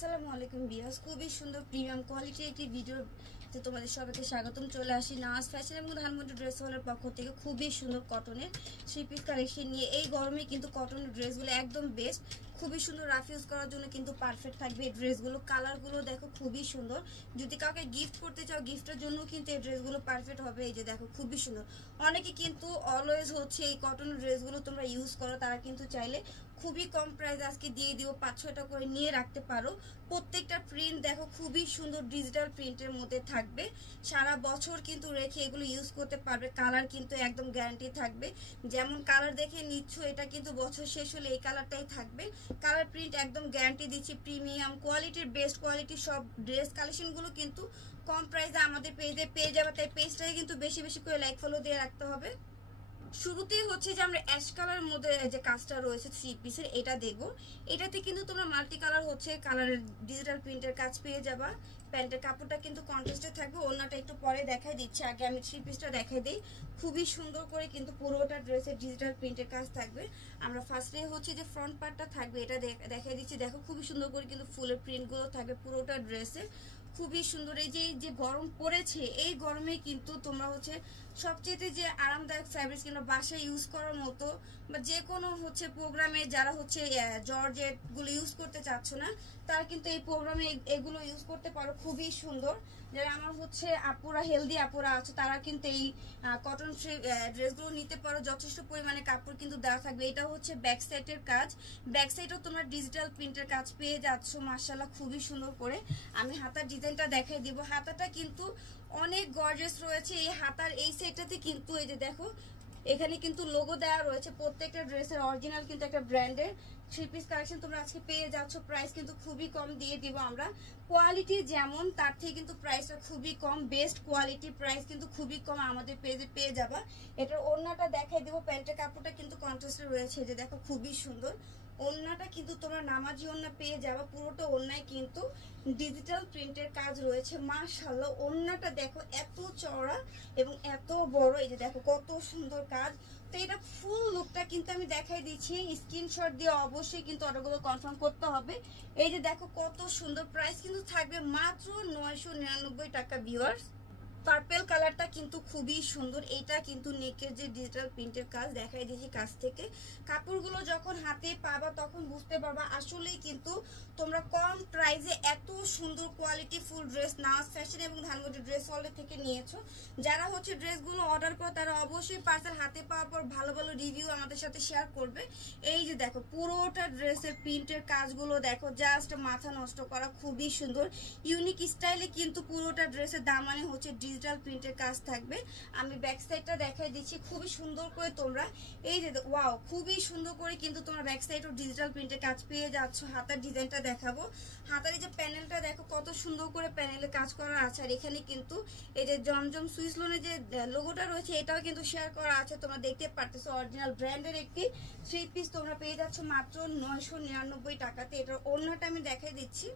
আসসালামু আলাইকুম ভিউয়ার্স, খুবই সুন্দর প্রিমিয়াম কোয়ালিটির একটি ভিডিওতে তোমাদের সবাইকে স্বাগতম। চলে আসি নাজ ফ্যাশন এবং ধানমন্ডি ড্রেস হলের পক্ষ থেকে খুবই সুন্দর কটনের থ্রি পিস কালেকশন নিয়ে। এই গরমে কিন্তু কটনের ড্রেসগুলো একদম বেস্ট, খুবই সুন্দর, রাফ ইউজ করার জন্য কিন্তু পারফেক্ট থাকবে এই ড্রেসগুলো। কালারগুলো দেখো খুবই সুন্দর, যদি কাউকে গিফট করতে চাও গিফটের জন্য কিন্তু এই ড্রেসগুলো পারফেক্ট হবে। এই যে দেখো খুবই সুন্দর। অনেকে কিন্তু অলওয়েজ হচ্ছে এই কটনের ড্রেসগুলো তোমরা ইউজ করো, তারা কিন্তু চাইলে খুবই কম প্রাইস আজকে দিয়ে দিও, 5-6টা করে নিয়ে রাখতে পারো। প্রত্যেকটা প্রিন্ট দেখো খুবই সুন্দর, ডিজিটাল প্রিন্টের মধ্যে থাকবে। সারা বছর কিন্তু রেখে এগুলো ইউজ করতে পারবে। কালার কিন্তু একদম গ্যারান্টি থাকবে, যেমন কালার দেখে নিচ্ছ এটা কিন্তু বছর শেষ হলে এই কালারটাই থাকবে। কালার প্রিন্ট একদম গ্যারান্টি দিচ্ছি। প্রিমিয়াম কোয়ালিটির, বেস্ট কোয়ালিটির সব ড্রেস কালেকশনগুলো কিন্তু কম প্রাইসে আমাদের পেজে পেয়ে যাবে। তাই পেজটাকে কিন্তু বেশি বেশি করে লাইক ফলো দিয়ে রাখতে হবে। শুরুতেই হচ্ছে যে আমরা অ্যাশ কালারের মধ্যে যে কাজটা রয়েছে থ্রি পিসের, এটা দেখবো। এটাতে কিন্তু তোমরা মাল্টি কালার হচ্ছে কালারের ডিজিটাল প্রিন্টের কাজ পেয়ে যাবা। প্যান্টের কাপড়টা কিন্তু কন্ট্রাস্টে থাকবে। ওড়নাটা একটু পরে দেখাই দিচ্ছি, আগে আমি থ্রি পিসটা দেখাই দিই। খুবই সুন্দর করে কিন্তু পুরোটা ড্রেসের ডিজিটাল প্রিন্টের কাজ থাকবে। আমরা ফার্স্টে হচ্ছে যে ফ্রন্ট পার্টটা থাকবে, এটা দেখাই দিচ্ছি। দেখো খুবই সুন্দর করে কিন্তু ফুলের প্রিন্টগুলো থাকবে পুরোটা ড্রেসে, খুবই সুন্দর। এই যে গরম পড়েছে, এই গরমে কিন্তু তোমরা হচ্ছে সবচেয়ে যে আরামদায়ক ফ্যাব্রিক্স কিংবা বাসায় ইউজ করার মতো বা যে কোনো হচ্ছে প্রোগ্রামে যারা হচ্ছে জর্জেট গুলো ইউজ করতে চাচ্ছ না, তারা কিন্তু এই প্রোগ্রামে এগুলো ইউজ করতে পারো। খুবই সুন্দর। যারা আমার হচ্ছে আপুরা, হেলদি আপুরা আছে, তারা কিন্তু এই কটন ড্রেসগুলো নিতে পারো। যথেষ্ট পরিমাণে কাপড় কিন্তু দেওয়া থাকবে। এটা হচ্ছে ব্যাক সাইডের কাজ, ব্যাক সাইডেও তোমরা ডিজিটাল প্রিন্টের কাজ পেয়ে যাচ্ছ। মাশাআল্লাহ খুবই সুন্দর করে। আমি হাতার ডিজাইনটা দেখাই দিব। হাতাটা কিন্তু অনেক গর্জিয়াস রয়েছে। এই হাতার এই সেটটাতে কিন্তু এই যে দেখো এখানে কিন্তু লোগো দেওয়া রয়েছে। প্রত্যেকটা ড্রেসের অরিজিনাল কিন্তু একটা ব্র্যান্ডের থ্রি পিস কালেকশন তোমরা আজকে পেয়ে যাচ্ছ। প্রাইস কিন্তু খুবই কম দিয়ে দিব আমরা। কোয়ালিটি যেমন, তার থেকে কিন্তু প্রাইসটা খুবই কম। বেস্ট কোয়ালিটি, প্রাইস কিন্তু খুবই কম আমাদের পেজে পেয়ে যাবা। এটার ওড়নাটা দেখাই দেবো। প্যান্টের কাপড়টা কিন্তু কন্ট্রাস্টে রয়েছে, যে দেখো খুবই সুন্দর। ওড়নাটা কিন্তু তোমরা নামাজি ওড়না পেয়ে যাবা। পুরোটা ওড়নায় কিন্তু ডিজিটাল প্রিন্টের কাজ রয়েছে। মাশাআল্লাহ ওড়নাটা দেখো এত চওড়া এবং এত বড়। এই যে দেখো কত সুন্দর কাজ। তো এটা ফুল লুকটা কিন্তু আমি দেখাই দিচ্ছি। স্ক্রিনশট দিয়ে অবশ্যই কিন্তু অর্ডারগুলো কনফার্ম করতে হবে। এই যে দেখো কত সুন্দর। প্রাইস কিন্তু থাকবে মাত্র 999 টাকা ভিউয়ার্স। পার্পেল কালারটা কিন্তু খুবই সুন্দর। এটা কিন্তু নেকের যে ডিজিটাল প্রিন্টের কাজ দেখাই দিয়েছি কাছ থেকে। কাপড়গুলো যখন হাতে পাবা তখন বুঝতে পারবা আসলেই কিন্তু তোমরা কম প্রাইসে এত সুন্দর কোয়ালিটি ফুল ড্রেস নাজ ফ্যাশন এবং ধানমন্ডি ড্রেস হলের থেকে নিয়েছো। যারা হচ্ছে ড্রেসগুলো অর্ডার করো তারা অবশ্যই পার্সেল হাতে পাওয়ার পর ভালো ভালো রিভিউ আমাদের সাথে শেয়ার করবে। এই যে দেখো পুরোটা ড্রেসের প্রিন্টের কাজগুলো দেখো, জাস্ট মাথা নষ্ট করা, খুবই সুন্দর। ইউনিক স্টাইলে কিন্তু পুরোটা ড্রেসের দামানে হচ্ছে ডিজিটাল প্রিন্টের কাজ থাকবে। আমি ব্যাক সাইডটা দেখাই দিচ্ছি খুবই সুন্দর করে। তোমরা এই যে ওয়াও, খুবই সুন্দর করে কিন্তু তোমরা ব্যাক সাইডও ডিজিটাল প্রিন্টের কাজ পেয়ে যাচ্ছ। হাতার ডিজাইনটা দেখাবো। হাতার এই যে প্যানেলটা দেখো কত সুন্দর করে প্যানেলে কাজ করা আছে। আর এখানে কিন্তু এই যে জমজম সুইস লোনের যে লোগোটা রয়েছে এটাও কিন্তু শেয়ার করা আছে। তোমরা দেখতে পারতেছো অরিজিনাল ব্র্যান্ডের একটি থ্রি পিস তোমরা পেয়ে যাচ্ছ মাত্র 999 টাকাতে। এটার ওড়নাটা আমি দেখাই দিচ্ছি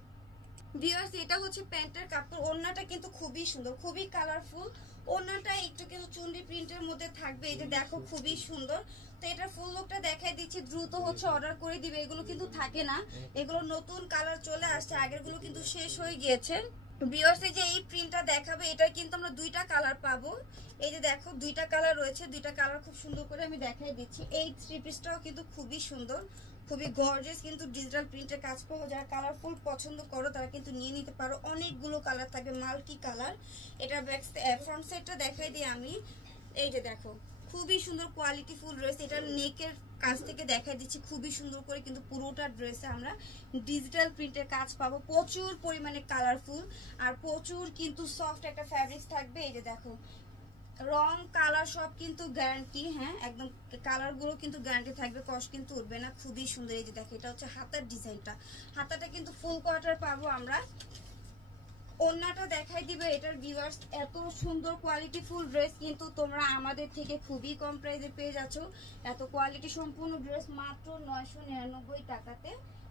ভিউয়ার্স। এটা হচ্ছে প্যান্টের কাপড়। ওড়নাটা কিন্তু খুবই সুন্দর, খুবই কালারফুল। ওড়নাটা একটু কিন্তু চুনরি প্রিন্টের মধ্যে থাকবে। এই যে দেখো খুবই সুন্দর। তো এটার ফুল লুকটা দেখাই দিচ্ছি। দ্রুত হচ্ছে অর্ডার করে দিবে, এগুলো কিন্তু থাকে না, এগুলো নতুন কালার চলে আসছে, আগেরগুলো কিন্তু শেষ হয়ে গিয়েছে। ভিউয়ার্স এই যে এই প্রিন্টটা দেখাবে, এটা কিন্তু আমরা দুইটা কালার পাবো। এই যে দেখো দুইটা কালার রয়েছে, দুইটা কালার খুব সুন্দর করে আমি দেখাই দিচ্ছি। এই থ্রি পিসটাও কিন্তু খুবই সুন্দর, খুবই গর্জিয়াস, কিন্তু ডিজিটাল প্রিন্টের কাজ পাবো। যারা কালারফুল পছন্দ করো তারা কিন্তু নিয়ে নিতে পারো। অনেকগুলো কালার থাকবে, মাল্টি কালার। এটা ফ্রন্ট সাইডটা দেখাই দিই আমি। এই যে দেখো খুবই সুন্দর কোয়ালিটি ফুল ড্রেস। এটা নেকের কাজ থেকে দেখাই দিচ্ছি খুবই সুন্দর করে, কিন্তু পুরোটা ড্রেসে আমরা ডিজিটাল প্রিন্টের কাজ পাবো। প্রচুর পরিমাণে কালারফুল আর প্রচুর কিন্তু সফট একটা ফ্যাব্রিক্স থাকবে। এই যে দেখো রং কালার সব কিন্তু গ্যারান্টি, হ্যাঁ একদম কালারগুলো কিন্তু গ্যারান্টি থাকবে, কষ্ট কিন্তু উঠবে না। খুবই সুন্দর। এই যে দেখো এটা হচ্ছে হাতার ডিজাইনটা। হাতাটা কিন্তু ফুল কোয়ার্টার পাবো আমরা। ওড়নাটা দেখাই দিবে এটার ভিউয়ার্স। এত সুন্দর কোয়ালিটি ফুল ড্রেস কিন্তু তোমরা আমাদের থেকে খুবই কম প্রাইসে পেয়ে যাচ্ছ। এত কোয়ালিটি সম্পূর্ণ ড্রেস মাত্র 999 টাকাতে।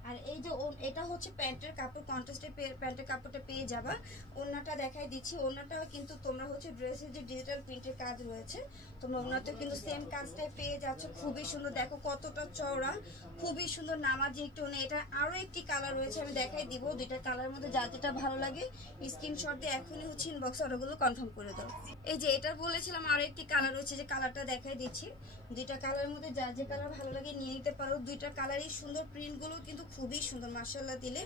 আর এই যে এটা হচ্ছে প্যান্টের কাপড়, কন্ট্রাস্টে প্যান্টের কাপড়টা পেয়ে যাবা। ওড়নাটা দেখাই দিচ্ছি, ওড়নাটাও কিন্তু তোমরা হচ্ছে ড্রেসের যে ডিজিটাল প্রিন্টের কাজ রয়েছে তোমরা ওড়নাতেও কিন্তু সেম কাজটাই পেয়ে যাচ্ছ। খুবই সুন্দর, দেখো কতটা চওড়া, খুবই সুন্দর নামাজি একটু ওড়না। এটা আরো একটি কালার রয়েছে, আমি দেখাই দিব। দুইটা কালারের মধ্যে যা যেটা ভালো লাগে স্ক্রিনশট দিয়ে এখনই হচ্ছে ইনবক্সে অর্ডারগুলো কনফার্ম করে দাও। এই যে এটা বলেছিলাম আরো একটি কালার রয়েছে, যে কালারটা দেখাই দিচ্ছি। দুইটা কালারের মধ্যে যা যে কালার ভালো লাগে নিয়ে নিতে পারো। দুইটা কালারই সুন্দর, প্রিন্টগুলো কিন্তু খুবই সুন্দর মাশাআল্লাহ। দিলে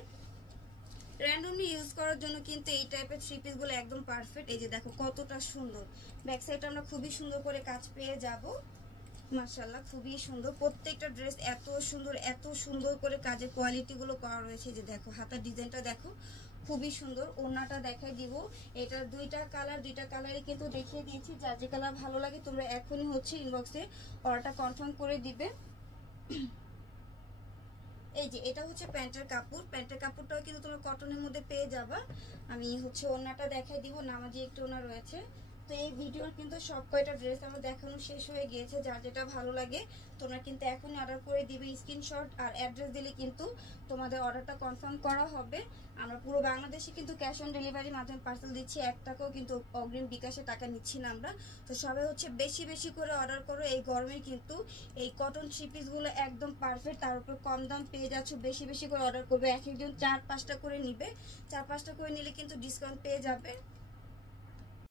র্যান্ডমলি ইউজ করার জন্য কিন্তু এই টাইপের থ্রি পিসগুলো একদম পারফেক্ট। এই যে দেখো কতটা সুন্দর, ব্যাক সাইডটা আমরা খুবই সুন্দর করে কাজ পেয়ে যাব মাশাআল্লাহ, খুবই সুন্দর। প্রত্যেকটা ড্রেস এত সুন্দর করে কাজের কোয়ালিটিগুলো করা রয়েছে। যে দেখো হাতার ডিজাইনটা দেখো খুবই সুন্দর। ওড়নাটা দেখাই দিব, এটার দুইটা কালারই কিন্তু দেখিয়ে দিয়েছি। যা যে কালার ভালো লাগে তোমরা এখনই হচ্ছে ইনবক্সে অর্ডারটা কনফার্ম করে দিবে। এই যে এটা হচ্ছে প্যান্টের কাপড়, প্যান্টের কাপড়টাও কিন্তু তোমরা কটনের মধ্যে পেয়ে যাবা। আমি হচ্ছে ওড়নাটা দেখাই দিব, নামাজি একটু ওড়না রয়েছে। তো এই ভিডিওর কিন্তু সব কয়টা ড্রেস আমার দেখানো শেষ হয়ে গিয়েছে। যার যেটা ভালো লাগে তোমরা কিন্তু এখনই অর্ডার করে দিবে। স্ক্রিনশট আর অ্যাড্রেস দিলে কিন্তু তোমাদের অর্ডারটা কনফার্ম করা হবে। আমরা পুরো বাংলাদেশে কিন্তু ক্যাশ অন ডেলিভারির মাধ্যমে পার্সেল দিচ্ছি, 1 টাকাও কিন্তু অগ্রিম বিকাশে টাকা নিচ্ছি না আমরা। তো সবাই হচ্ছে বেশি বেশি করে অর্ডার করো। এই গরমে কিন্তু এই কটন থ্রি পিসগুলো একদম পারফেক্ট, তার উপর কম দাম পেয়ে যাচ্ছ। বেশি বেশি করে অর্ডার করবে, এক একজন 4-5টা করে নিবে, 4-5টা করে নিলে কিন্তু ডিসকাউন্ট পেয়ে যাবে।